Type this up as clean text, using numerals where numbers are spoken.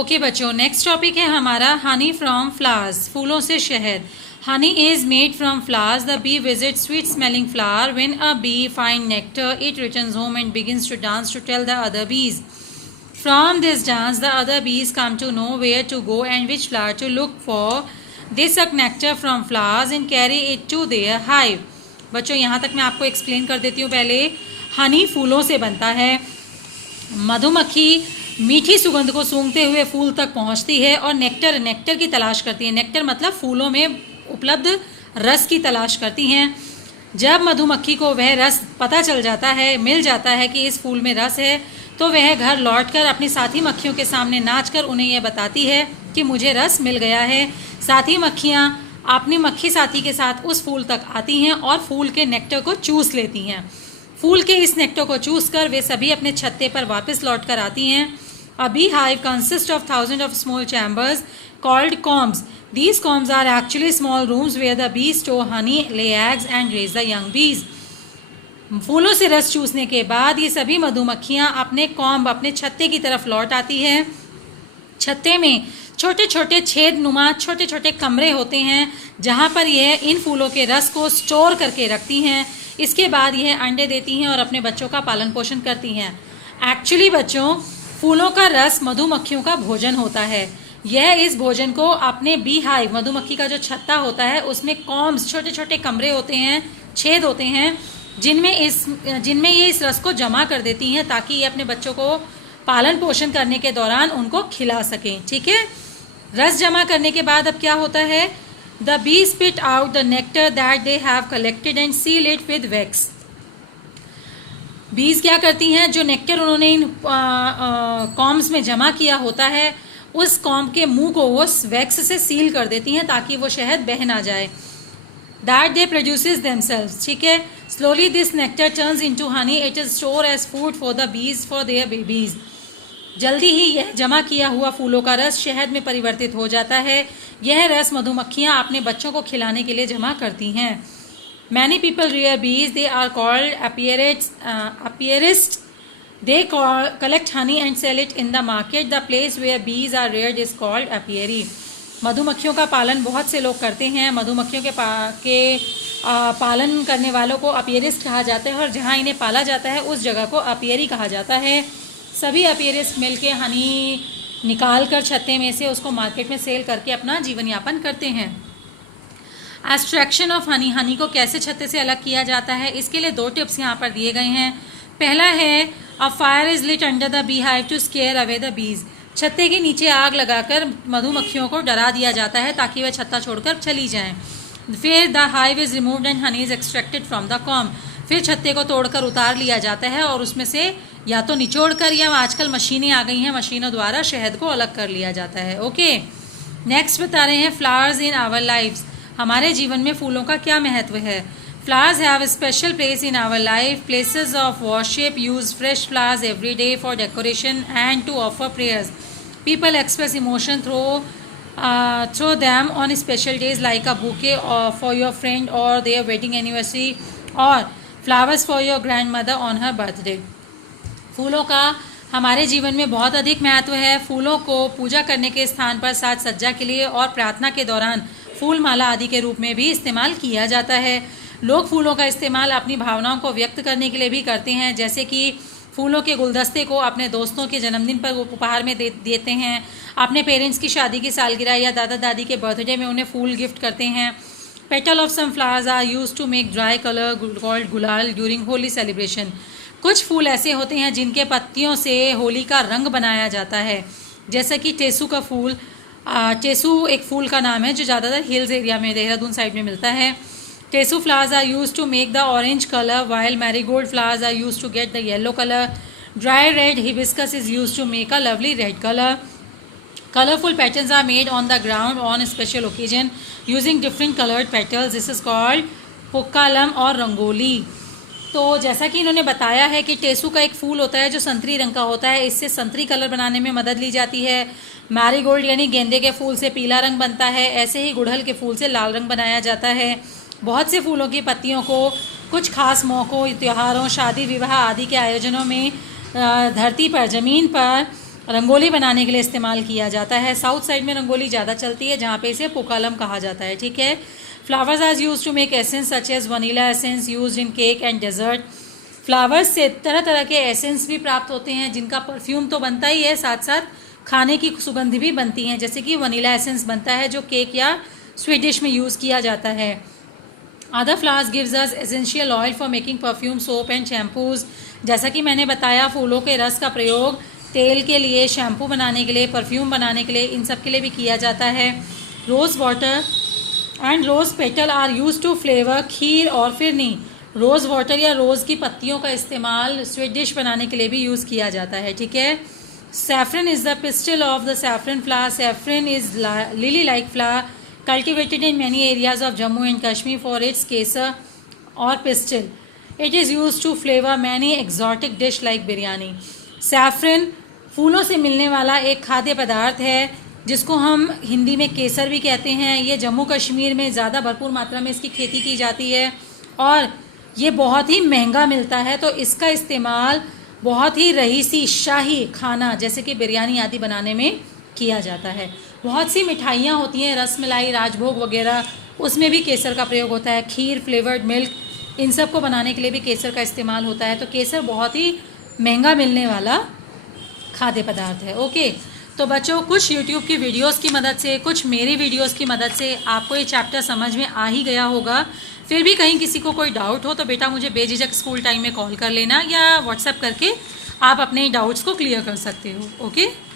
Okay बच्चों, next topic है हमारा हनी फ्रॉम फ्लावर्स, फूलों से शहद। Honey is made from flowers. The bee visit sweet smelling flower. When a bee find nectar it returns home and begins to dance to tell the other bees. From this dance the other bees come to know where to go and which flower to look for. They suck nectar from flowers and carry it to their hive. बच्चों यहाँ तक मैं आपको explain कर देती हूँ। पहले हनी फूलों से बनता है। मधुमक्खी मीठी सुगंध को सूंघते हुए फूल तक पहुंचती है और नेक्टर की तलाश करती है। नेक्टर मतलब फूलों में उपलब्ध रस की तलाश करती हैं। जब मधुमक्खी को वह रस पता चल जाता है, मिल जाता है कि इस फूल में रस है, तो वह घर लौटकर अपनी साथी मक्खियों के सामने नाचकर उन्हें यह बताती है कि मुझे रस मिल गया है। साथी मक्खियाँ अपनी मक्खी साथी के साथ उस फूल तक आती हैं और फूल के नेक्टर को चूस लेती हैं। फूल के इस नेक्टर को चूस कर वे सभी अपने छत्ते पर वापस लौट कर आती हैं। A beehive consists of thousands of small chambers called combs. These combs are actually small rooms where the bees store honey, lay eggs and raise the young bees. फूलों से रस चूसने के बाद ये सभी मधुमक्खियाँ अपने कॉम्ब, अपने छत्ते की तरफ लौट आती है। छत्ते में छोटे छोटे छेद नुमा छोटे छोटे कमरे होते हैं जहाँ पर यह इन फूलों के रस को स्टोर करके रखती हैं। इसके बाद यह अंडे देती हैं और अपने बच्चों का पालन पोषण करती हैं। एक्चुअली बच्चों, फूलों का रस मधुमक्खियों का भोजन होता है। यह इस भोजन को अपने बी हाइव, मधुमक्खी का जो छत्ता होता है, उसमें कॉम्स, छोटे छोटे कमरे होते हैं, छेद होते हैं, जिनमें ये इस रस को जमा कर देती हैं ताकि ये अपने बच्चों को पालन पोषण करने के दौरान उनको खिला सकें। ठीक है। रस जमा करने के बाद अब क्या होता है? The bee spit out the nectar that they have collected and seal it with wax. Bees क्या करती हैं? जो नेक्टर उन्होंने इन कॉम्स में जमा किया होता है, उस कॉम्ब के मुंह को वो वैक्स से सील कर देती हैं ताकि वो शहद बह ना जाए। That they produces themselves. ठीक है। Slowly this nectar turns into honey. It is store as food for the bees for their babies. जल्दी ही यह जमा किया हुआ फूलों का रस शहद में परिवर्तित हो जाता है। यह रस मधुमक्खियाँ अपने बच्चों को खिलाने के लिए जमा करती हैं। Many people rear bees. They are called apiarists. They collect honey and sell it in the market. The place where bees are reared is called apiary. मधुमक्खियों का पालन बहुत से लोग करते हैं। मधुमक्खियों के पालन करने वालों को अपियरिस्ट कहा जाता है और जहाँ इन्हें पाला जाता है उस जगह को अपियरी कहा जाता है। सभी अपियरिस्ट मिलके हनी निकाल कर छत्ते में से उसको मार्केट में सेल करके अपना जीवन यापन करते हैं। Extraction of honey. हनी को कैसे छत्ते से अलग किया जाता है, इसके लिए 2 टिप्स यहाँ पर दिए गए हैं। पहला है, a fire is lit under the bee hive to scare away the bees. छत्ते के नीचे आग लगाकर मधुमक्खियों को डरा दिया जाता है ताकि वह छत्ता छोड़कर चली जाएं। फिर the hive is removed and honey is extracted from the comb. फिर छत्ते को तोड़कर उतार लिया जाता है और उसमें से या तो निचोड़ कर या आजकल मशीनें आ गई हैं, मशीनों द्वारा शहद को अलग कर लिया जाता है। ओके। नेक्स्ट बता रहे हैं, फ्लावर्स इन आवर लाइव्स। हमारे जीवन में फूलों का क्या महत्व है? Flowers have a special place in our life. Places of worship use fresh flowers every day for decoration and to offer prayers. People express emotion through them on special days like a bouquet for your friend और their wedding anniversary और flowers for your grandmother on her birthday. फूलों का हमारे जीवन में बहुत अधिक महत्व है। फूलों को पूजा करने के स्थान पर साज सज्जा के लिए और प्रार्थना के दौरान फूल माला आदि के रूप में भी इस्तेमाल किया जाता है। लोग फूलों का इस्तेमाल अपनी भावनाओं को व्यक्त करने के लिए भी करते हैं, जैसे कि फूलों के गुलदस्ते को अपने दोस्तों के जन्मदिन पर उपहार में देते हैं, अपने पेरेंट्स की शादी की सालगिरह या दादा दादी के बर्थडे में उन्हें फूल गिफ्ट करते हैं। Petal of some flowers are used to make dry colour called gulal during Holi celebration. कुछ फूल ऐसे होते हैं जिनके पत्तियों से होली का रंग बनाया जाता है, जैसा कि टेसू का फूल। टेसू एक फूल का नाम है जो ज़्यादातर हिल्स एरिया में, देहरादून साइड में मिलता है। Tesu flowers are used to make the orange colour while marigold flowers are used to get the yellow colour. Dry red hibiscus is used to make a lovely red colour. Colourful patterns are made on the ground on special occasion using different coloured petals. This is called pookalam और रंगोली। तो जैसा कि इन्होंने बताया है कि टेसू का एक फूल होता है जो संतरी रंग का होता है, इससे संतरी कलर बनाने में मदद ली जाती है। मैरीगोल्ड यानी गेंदे के फूल से पीला रंग बनता है। ऐसे ही गुड़हल के फूल से लाल रंग बनाया जाता है। बहुत से फूलों की पत्तियों को कुछ खास मौक़ों, त्योहारों, शादी विवाह आदि के आयोजनों में धरती पर, ज़मीन पर रंगोली बनाने के लिए इस्तेमाल किया जाता है। साउथ साइड में रंगोली ज़्यादा चलती है, जहाँ पे इसे पुकालम कहा जाता है, ठीक है। Flowers are use to make essence such as vanilla essence use in cake and dessert. Flowers से तरह तरह के एसेंस भी प्राप्त होते हैं, जिनका परफ्यूम तो बनता ही है, साथ साथ खाने की सुगंध भी बनती हैं, जैसे कि वनीला एसेंस बनता है जो केक या स्वीट डिश में यूज़ किया जाता है। Other flowers gives us essential oil for making perfume, soap and shampoos. जैसा कि मैंने बताया, फूलों के रस का प्रयोग तेल के लिए, शैम्पू बनाने के लिए, परफ्यूम बनाने के लिए, इन सब के लिए भी किया जाता है। Rose water and rose petal are use to flavour kheer और फिरनी। रोज़ वाटर या रोज़ की पत्तियों का इस्तेमाल स्वीट डिश बनाने के लिए भी यूज़ किया जाता है, ठीक है। Saffron is the pistol of the saffron flower. Saffron is lily like flower cultivated in many areas of Jammu and Kashmir for its kesar or pistil. It is used to flavor many exotic dish like biryani. Saffron फूलों से मिलने वाला एक खाद्य पदार्थ है, जिसको हम हिंदी में केसर भी कहते हैं। ये जम्मू कश्मीर में ज़्यादा भरपूर मात्रा में इसकी खेती की जाती है और ये बहुत ही महंगा मिलता है, तो इसका इस्तेमाल बहुत ही रईसी शाही खाना जैसे कि बिरयानी आदि बनाने में किया जाता है। बहुत सी मिठाइयाँ होती हैं, रसमलाई, राजभोग वगैरह, उसमें भी केसर का प्रयोग होता है। खीर, फ्लेवर्ड मिल्क, इन सब को बनाने के लिए भी केसर का इस्तेमाल होता है। तो केसर बहुत ही महंगा मिलने वाला खाद्य पदार्थ है। ओके, तो बच्चों, कुछ यूट्यूब की वीडियोस की मदद से, कुछ मेरी वीडियोस की मदद से आपको ये चैप्टर समझ में आ ही गया होगा। फिर भी कहीं किसी को कोई डाउट हो तो बेटा मुझे बेझिझक स्कूल टाइम में कॉल कर लेना, या व्हाट्सएप करके आप अपने डाउट्स को क्लियर कर सकते हो। ओके।